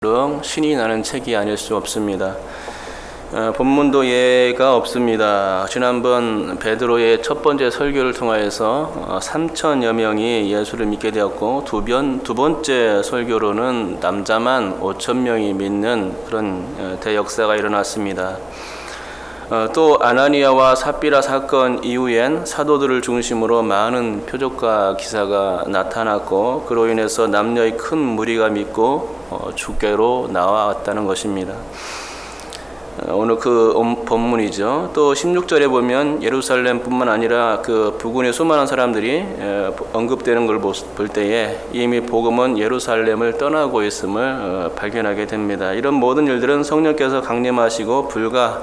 신이 나는 책이 아닐 수 없습니다. 본문도 예가 없습니다. 지난번 베드로의 첫 번째 설교를 통하여서 3천여 명이 예수를 믿게 되었고 두 번째 설교로는 남자만 5천 명이 믿는 그런 대역사가 일어났습니다. 또 아나니아와 삽비라 사건 이후엔 사도들을 중심으로 많은 표적과 기사가 나타났고 그로 인해서 남녀의 큰 무리가 믿고 주께로 나왔다는 것입니다. 오늘 그 본문이죠. 또 16절에 보면 예루살렘뿐만 아니라 그 부근의 수많은 사람들이 언급되는 걸 볼 때에 이미 복음은 예루살렘을 떠나고 있음을 발견하게 됩니다. 이런 모든 일들은 성령께서 강림하시고 불과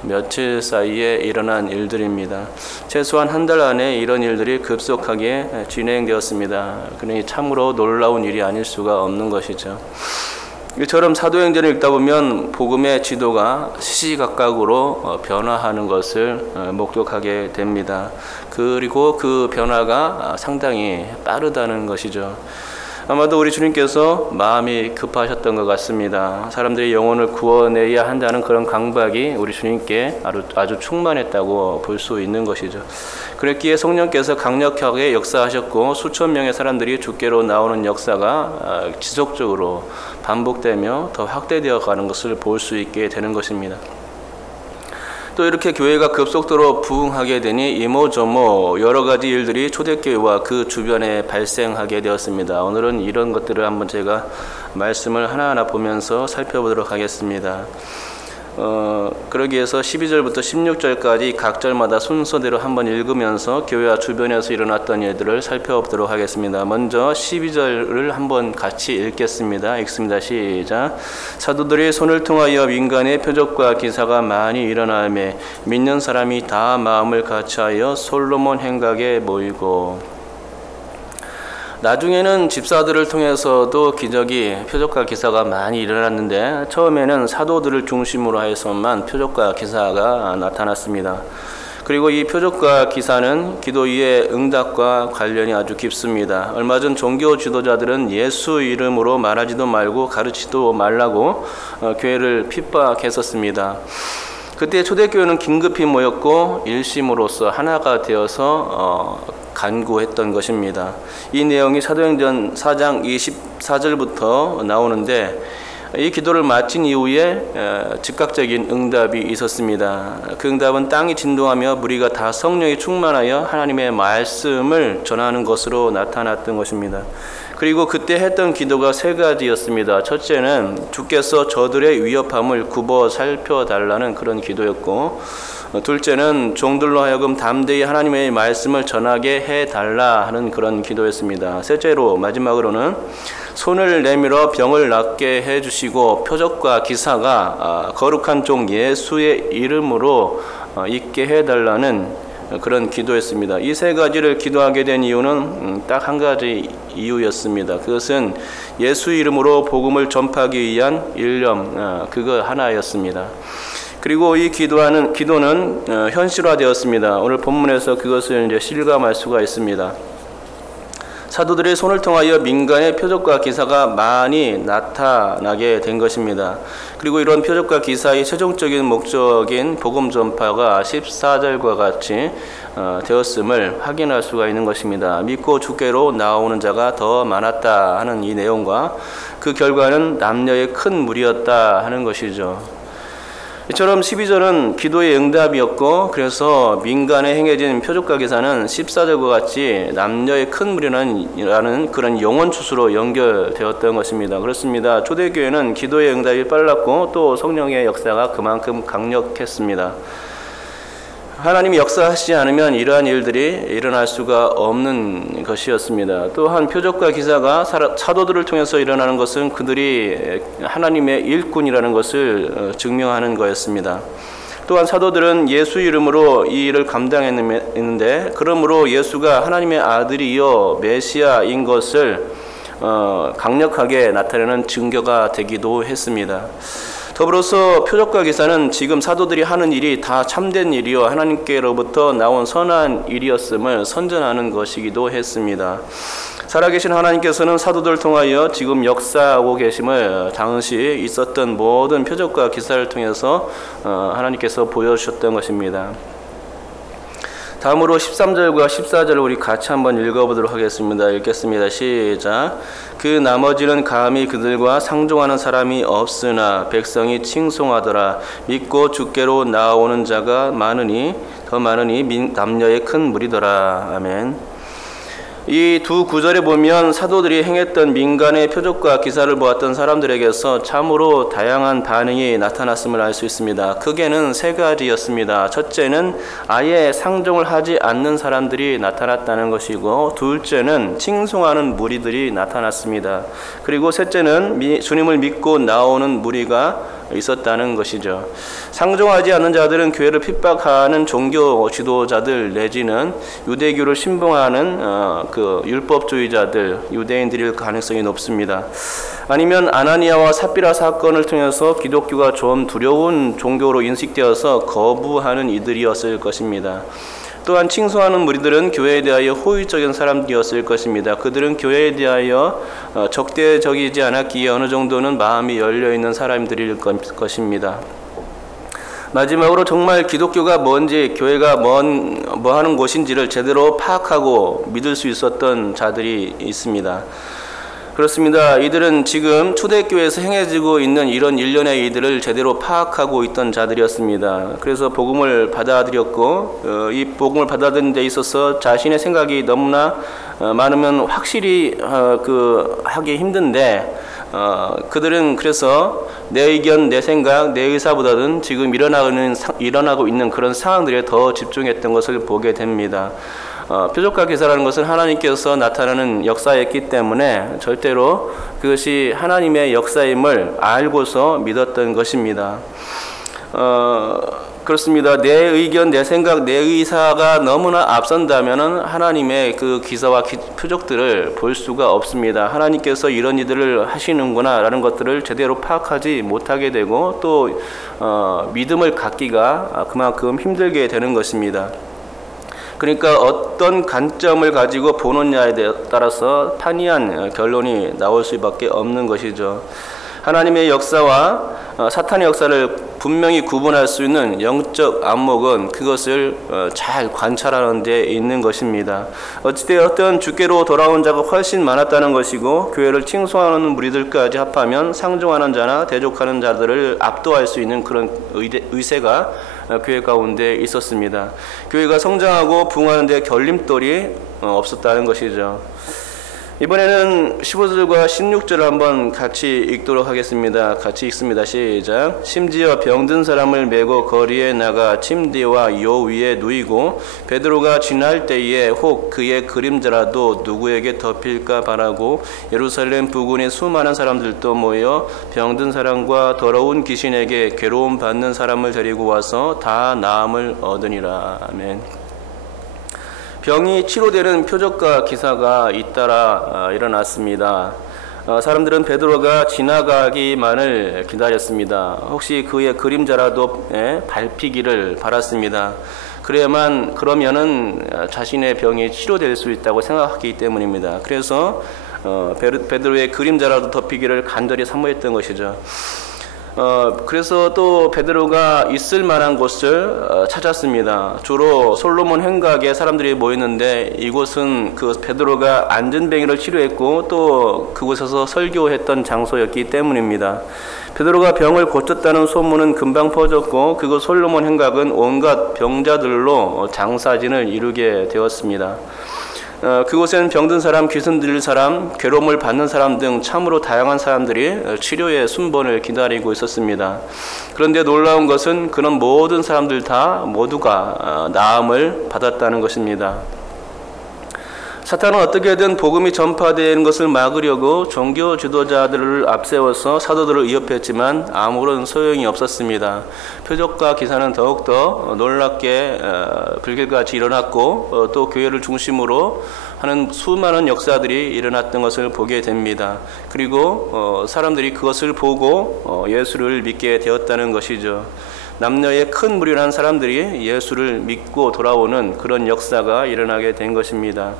며칠 사이에 일어난 일들입니다. 최소한 한 달 안에 이런 일들이 급속하게 진행되었습니다. 그러니 참으로 놀라운 일이 아닐 수가 없는 것이죠. 이처럼 사도행전을 읽다 보면 복음의 지도가 시시각각으로 변화하는 것을 목격하게 됩니다. 그리고 그 변화가 상당히 빠르다는 것이죠. 아마도 우리 주님께서 마음이 급하셨던 것 같습니다. 사람들의 영혼을 구원해야 한다는 그런 강박이 우리 주님께 아주 충만했다고 볼 수 있는 것이죠. 그랬기에 성령께서 강력하게 역사하셨고 수천 명의 사람들이 주께로 나오는 역사가 지속적으로 반복되며 더 확대되어 가는 것을 볼 수 있게 되는 것입니다. 또 이렇게 교회가 급속도로 부흥하게 되니 이모저모 여러 가지 일들이 초대교회와 그 주변에 발생하게 되었습니다. 오늘은 이런 것들을 한번 제가 말씀을 하나하나 보면서 살펴보도록 하겠습니다. 그러기 위해서 12절부터 16절까지 각 절마다 순서대로 한번 읽으면서 교회와 주변에서 일어났던 일들을 살펴보도록 하겠습니다. 먼저 12절을 한번 같이 읽겠습니다. 읽습니다. 시작. 사도들이 손을 통하여 민간의 표적과 기사가 많이 일어나며 믿는 사람이 다 마음을 같이하여 솔로몬 행각에 모이고. 나중에는 집사들을 통해서도 기적이 표적과 기사가 많이 일어났는데 처음에는 사도들을 중심으로 해서만 표적과 기사가 나타났습니다. 그리고 이 표적과 기사는 기도의 응답과 관련이 아주 깊습니다. 얼마 전 종교 지도자들은 예수 이름으로 말하지도 말고 가르치지도 말라고 교회를 핍박했었습니다. 그때 초대교회는 긴급히 모였고 일심으로서 하나가 되어서 간구했던 것입니다. 이 내용이 사도행전 4장 24절부터 나오는데 이 기도를 마친 이후에 즉각적인 응답이 있었습니다. 그 응답은 땅이 진동하며 무리가 다 성령이 충만하여 하나님의 말씀을 전하는 것으로 나타났던 것입니다. 그리고 그때 했던 기도가 세 가지였습니다. 첫째는 주께서 저들의 위협함을 굽어 살펴달라는 그런 기도였고, 둘째는 종들로 하여금 담대히 하나님의 말씀을 전하게 해달라 하는 그런 기도였습니다. 셋째로 마지막으로는 손을 내밀어 병을 낫게 해주시고 표적과 기사가 거룩한 종 예수의 이름으로 있게 해달라는 그런 기도였습니다. 이 세 가지를 기도하게 된 이유는 딱 한 가지 이유였습니다. 그것은 예수 이름으로 복음을 전파하기 위한 일념, 그거 하나였습니다. 그리고 이 기도는 현실화되었습니다. 오늘 본문에서 그것을 이제 실감할 수가 있습니다. 사도들의 손을 통하여 민간의 표적과 기사가 많이 나타나게 된 것입니다. 그리고 이런 표적과 기사의 최종적인 목적인 복음 전파가 14절과 같이 되었음을 확인할 수가 있는 것입니다. 믿고 주께로 나오는 자가 더 많았다 하는 이 내용과 그 결과는 남녀의 큰 무리였다 하는 것이죠. 이처럼 12절은 기도의 응답이었고 그래서 민간에 행해진 표적과 기사는 14절과 같이 남녀의 큰 무리라는 그런 영원 추수로 연결되었던 것입니다. 그렇습니다. 초대교회는 기도의 응답이 빨랐고 또 성령의 역사가 그만큼 강력했습니다. 하나님이 역사하시지 않으면 이러한 일들이 일어날 수가 없는 것이었습니다. 또한 표적과 기사가 사도들을 통해서 일어나는 것은 그들이 하나님의 일꾼이라는 것을 증명하는 거였습니다. 또한 사도들은 예수 이름으로 이 일을 감당했는데 그러므로 예수가 하나님의 아들이요 메시아인 것을 강력하게 나타내는 증거가 되기도 했습니다. 더불어서 표적과 기사는 지금 사도들이 하는 일이 다 참된 일이요 하나님께로부터 나온 선한 일이었음을 선전하는 것이기도 했습니다. 살아계신 하나님께서는 사도들을 통하여 지금 역사하고 계심을 당시 있었던 모든 표적과 기사를 통해서 하나님께서 보여주셨던 것입니다. 다음으로 13절과 14절을 우리 같이 한번 읽어보도록 하겠습니다. 읽겠습니다. 시작. 그 나머지는 감히 그들과 상종하는 사람이 없으나 백성이 칭송하더라. 믿고 주께로 나오는 자가 더 많으니 남녀의 큰 무리더라. 아멘. 이 두 구절에 보면 사도들이 행했던 민간의 표적과 기사를 보았던 사람들에게서 참으로 다양한 반응이 나타났음을 알 수 있습니다. 크게는 세 가지였습니다. 첫째는 아예 상종을 하지 않는 사람들이 나타났다는 것이고, 둘째는 칭송하는 무리들이 나타났습니다. 그리고 셋째는 주님을 믿고 나오는 무리가 있었다는 것이죠. 상종하지 않는 자들은 교회를 핍박하는 종교 지도자들 내지는 유대교를 신봉하는 그 율법주의자들, 유대인들일 가능성이 높습니다. 아니면 아나니아와 삽비라 사건을 통해서 기독교가 좀 두려운 종교로 인식되어서 거부하는 이들이었을 것입니다. 또한 칭송하는 무리들은 교회에 대하여 호의적인 사람들이었을 것입니다. 그들은 교회에 대하여 적대적이지 않았기에 어느 정도는 마음이 열려있는 사람들일 것입니다. 마지막으로 정말 기독교가 뭔지, 교회가 뭐 하는 곳인지를 제대로 파악하고 믿을 수 있었던 자들이 있습니다. 그렇습니다. 이들은 지금 초대교회에서 행해지고 있는 이런 일련의 일들을 제대로 파악하고 있던 자들이었습니다. 그래서 복음을 받아들였고, 이 복음을 받아들이는 데 있어서 자신의 생각이 너무나 많으면 확실히 하기 힘든데, 그들은 그래서 내 의견, 내 생각, 내 의사보다는 지금 일어나고 있는 그런 상황들에 더 집중했던 것을 보게 됩니다. 표적과 기사라는 것은 하나님께서 나타나는 역사였기 때문에 절대로 그것이 하나님의 역사임을 알고서 믿었던 것입니다. 그렇습니다. 내 의견, 내 생각, 내 의사가 너무나 앞선다면 하나님의 그 기사와 표적들을 볼 수가 없습니다. 하나님께서 이런 일들을 하시는구나 라는 것들을 제대로 파악하지 못하게 되고, 또 믿음을 갖기가 그만큼 힘들게 되는 것입니다. 그러니까 어떤 관점을 가지고 보느냐에 따라서 판이한 결론이 나올 수밖에 없는 것이죠. 하나님의 역사와 사탄의 역사를 분명히 구분할 수 있는 영적 안목은 그것을 잘 관찰하는 데 있는 것입니다. 어찌되었든 주께로 돌아온 자가 훨씬 많았다는 것이고, 교회를 칭송하는 무리들까지 합하면 상종하는 자나 대적하는 자들을 압도할 수 있는 그런 의세가 교회 가운데 있었습니다. 교회가 성장하고 부흥하는 데 결림돌이 없었다는 것이죠. 이번에는 15절과 16절을 한번 같이 읽도록 하겠습니다. 같이 읽습니다. 시작. 심지어 병든 사람을 메고 거리에 나가 침대와 요 위에 누이고 베드로가 지날 때에 혹 그의 그림자라도 누구에게 덮일까 바라고 예루살렘 부근의 수많은 사람들도 모여 병든 사람과 더러운 귀신에게 괴로움 받는 사람을 데리고 와서 다 나음을 얻으니라. 아멘. 병이 치료되는 표적과 기사가 잇따라 일어났습니다. 사람들은 베드로가 지나가기만을 기다렸습니다. 혹시 그의 그림자라도 밟히기를 바랐습니다. 그러면은 자신의 병이 치료될 수 있다고 생각하기 때문입니다. 그래서 베드로의 그림자라도 덮이기를 간절히 사모했던 것이죠. 그래서 또 베드로가 있을 만한 곳을 찾았습니다. 주로 솔로몬 행각에 사람들이 모였는데, 이곳은 그 베드로가 안전병이를 치료했고 또 그곳에서 설교했던 장소였기 때문입니다. 베드로가 병을 고쳤다는 소문은 금방 퍼졌고, 그곳 솔로몬 행각은 온갖 병자들로 장사진을 이루게 되었습니다. 그곳에는 병든 사람, 귀신 들릴 사람, 괴로움을 받는 사람 등 참으로 다양한 사람들이 치료의 순번을 기다리고 있었습니다. 그런데 놀라운 것은 그런 모든 사람들 모두가 나음을 받았다는 것입니다. 사탄은 어떻게든 복음이 전파되는 것을 막으려고 종교 지도자들을 앞세워서 사도들을 위협했지만 아무런 소용이 없었습니다. 표적과 기사는 더욱더 놀랍게 불길같이 일어났고, 또 교회를 중심으로 하는 수많은 역사들이 일어났던 것을 보게 됩니다. 그리고 사람들이 그것을 보고 예수를 믿게 되었다는 것이죠. 남녀의 큰 무리라는 사람들이 예수를 믿고 돌아오는 그런 역사가 일어나게 된 것입니다.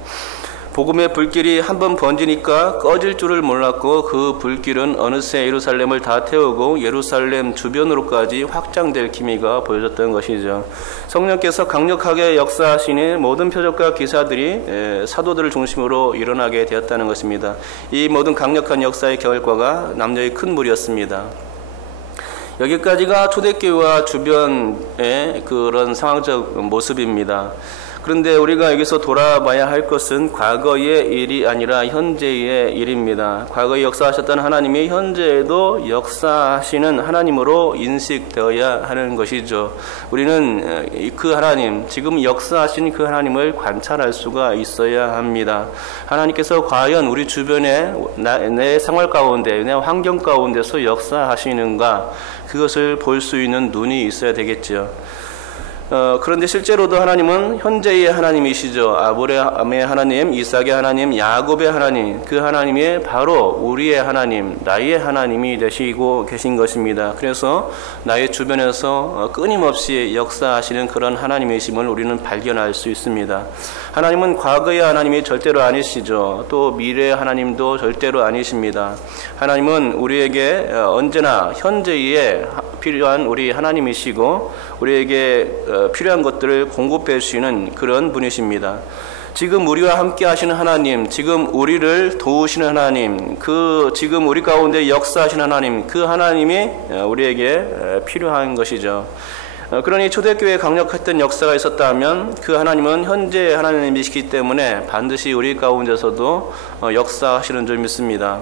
복음의 불길이 한번 번지니까 꺼질 줄을 몰랐고 그 불길은 어느새 예루살렘을 다 태우고 예루살렘 주변으로까지 확장될 기미가 보여졌던 것이죠. 성령께서 강력하게 역사하시니 모든 표적과 기사들이 사도들을 중심으로 일어나게 되었다는 것입니다. 이 모든 강력한 역사의 결과가 남녀의 큰 무리였습니다. 여기까지가 초대교회와 주변의 그런 상황적 모습입니다. 그런데 우리가 여기서 돌아봐야 할 것은 과거의 일이 아니라 현재의 일입니다. 과거에 역사하셨던 하나님이 현재에도 역사하시는 하나님으로 인식되어야 하는 것이죠. 우리는 그 하나님, 지금 역사하신 그 하나님을 관찰할 수가 있어야 합니다. 하나님께서 과연 우리 주변에 내 생활 가운데, 내 환경 가운데서 역사하시는가, 그것을 볼 수 있는 눈이 있어야 되겠죠. 그런데 실제로도 하나님은 현재의 하나님이시죠. 아브라함의 하나님, 이삭의 하나님, 야곱의 하나님, 그 하나님이 바로 우리의 하나님, 나의 하나님이 되시고 계신 것입니다. 그래서 나의 주변에서 끊임없이 역사하시는 그런 하나님이심을 우리는 발견할 수 있습니다. 하나님은 과거의 하나님이 절대로 아니시죠. 또 미래의 하나님도 절대로 아니십니다. 하나님은 우리에게 언제나 현재에 필요한 우리 하나님이시고 우리에게 필요한 것들을 공급해 주시는 그런 분이십니다. 지금 우리와 함께 하시는 하나님, 지금 우리를 도우시는 하나님, 지금 우리 가운데 역사하시는 하나님, 그 하나님이 우리에게 필요한 것이죠. 그러니 초대교회에 강력했던 역사가 있었다면 그 하나님은 현재 하나님이시기 때문에 반드시 우리 가운데서도 역사하시는 줄 믿습니다.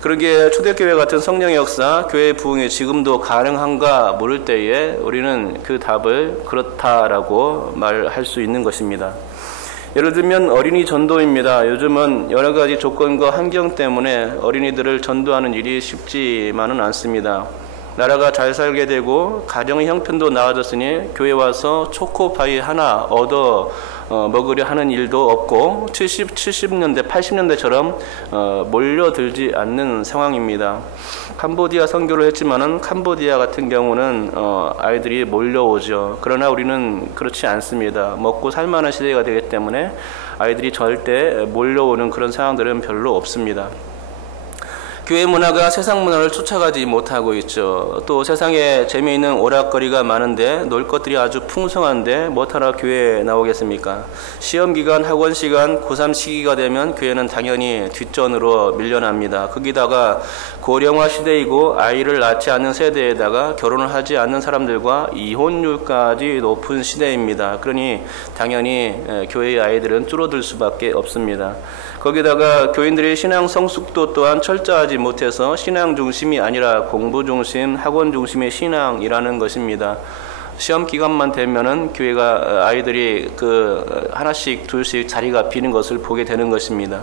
그러기에 초대교회 같은 성령의 역사, 교회의 부흥이 지금도 가능한가 물을 때에 우리는 그 답을 그렇다라고 말할 수 있는 것입니다. 예를 들면 어린이 전도입니다. 요즘은 여러 가지 조건과 환경 때문에 어린이들을 전도하는 일이 쉽지만은 않습니다. 나라가 잘 살게 되고 가정의 형편도 나아졌으니 교회 와서 초코파이 하나 얻어 먹으려 하는 일도 없고 70년대, 80년대처럼 몰려들지 않는 상황입니다. 캄보디아 선교를 했지만은 캄보디아 같은 경우는 아이들이 몰려오죠. 그러나 우리는 그렇지 않습니다. 먹고 살만한 시대가 되기 때문에 아이들이 절대 몰려오는 그런 상황들은 별로 없습니다. 교회 문화가 세상 문화를 쫓아가지 못하고 있죠. 또 세상에 재미있는 오락거리가 많은데 놀 것들이 아주 풍성한데 뭐하러 교회에 나오겠습니까? 시험기간, 학원시간, 고3 시기가 되면 교회는 당연히 뒷전으로 밀려납니다. 거기다가 고령화 시대이고 아이를 낳지 않는 세대에다가 결혼을 하지 않는 사람들과 이혼율까지 높은 시대입니다. 그러니 당연히 교회의 아이들은 줄어들 수밖에 없습니다. 거기다가 교인들의 신앙 성숙도 또한 철저하지 못해서 신앙 중심이 아니라 공부 중심, 학원 중심의 신앙이라는 것입니다. 시험 기간만 되면은 교회가 아이들이 하나씩 둘씩 자리가 비는 것을 보게 되는 것입니다.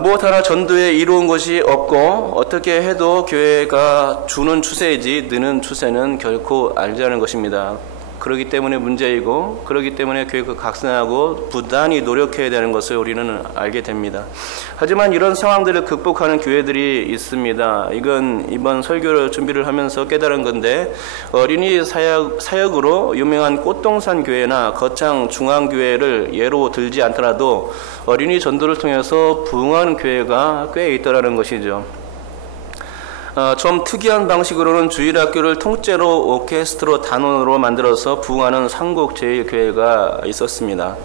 무엇 하나 전도에 이루은 것이 없고 어떻게 해도 교회가 주는 추세이지 느는 추세는 결코 아니지 않은 것입니다. 그렇기 때문에 문제이고 그렇기 때문에 교회가 각성하고 부단히 노력해야 되는 것을 우리는 알게 됩니다. 하지만 이런 상황들을 극복하는 교회들이 있습니다. 이건 이번 설교를 준비를 하면서 깨달은 건데 어린이 사역으로 유명한 꽃동산 교회나 거창 중앙교회를 예로 들지 않더라도 어린이 전도를 통해서 부흥하는 교회가 꽤 있더라는 것이죠. 좀 특이한 방식으로는 주일학교를 통째로 오케스트라 단원으로 만들어서 부흥하는 삼국제일교회가 있었습니다.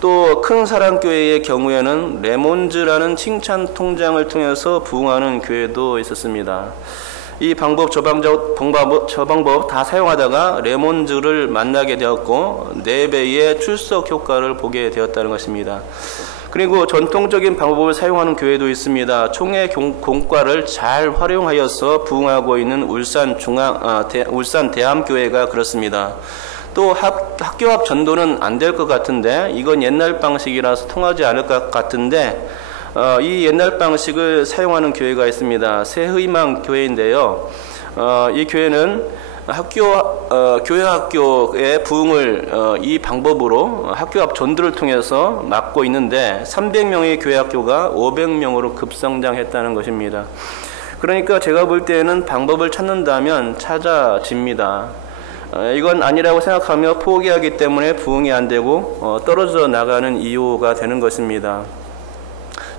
또 큰 사랑교회의 경우에는 레몬즈라는 칭찬 통장을 통해서 부흥하는 교회도 있었습니다. 이 방법, 저 방법 다 사용하다가 레몬즈를 만나게 되었고 4배의 출석 효과를 보게 되었다는 것입니다. 그리고 전통적인 방법을 사용하는 교회도 있습니다. 총회 공과를 잘 활용하여서 부흥하고 있는 울산 대암교회가 그렇습니다. 또 학교 앞 전도는 안 될 것 같은데 이건 옛날 방식이라서 통하지 않을 것 같은데 이 옛날 방식을 사용하는 교회가 있습니다. 새희망 교회인데요. 이 교회는 교회 학교의 부흥을 이 방법으로 학교 앞 전도를 통해서 막고 있는데 300명의 교회 학교가 500명으로 급성장했다는 것입니다. 그러니까 제가 볼 때는 방법을 찾는다면 찾아집니다. 이건 아니라고 생각하며 포기하기 때문에 부흥이 안 되고 떨어져 나가는 이유가 되는 것입니다.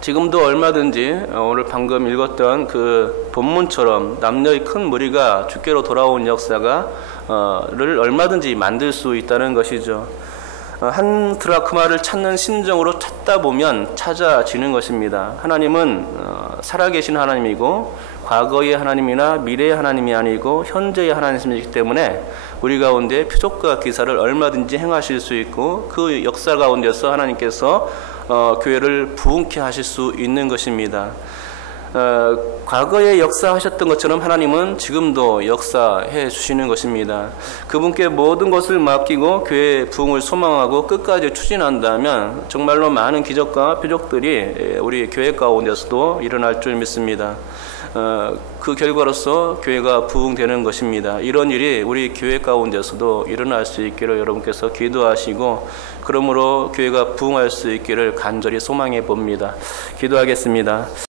지금도 얼마든지 오늘 방금 읽었던 그 본문처럼 남녀의 큰 무리가 주께로 돌아온 역사가 를 얼마든지 만들 수 있다는 것이죠. 한 드라크마를 찾는 심정으로 찾다 보면 찾아지는 것입니다. 하나님은 살아계신 하나님이고 과거의 하나님이나 미래의 하나님이 아니고 현재의 하나님이기 때문에 우리 가운데 표적과 기사를 얼마든지 행하실 수 있고 그 역사 가운데서 하나님께서 교회를 부흥케 하실 수 있는 것입니다. 과거에 역사하셨던 것처럼 하나님은 지금도 역사해 주시는 것입니다. 그분께 모든 것을 맡기고 교회의 부흥을 소망하고 끝까지 추진한다면 정말로 많은 기적과 표적들이 우리 교회 가운데서도 일어날 줄 믿습니다. 그 결과로서 교회가 부흥되는 것입니다. 이런 일이 우리 교회 가운데서도 일어날 수 있기를 여러분께서 기도하시고 그러므로 교회가 부흥할 수 있기를 간절히 소망해 봅니다. 기도하겠습니다.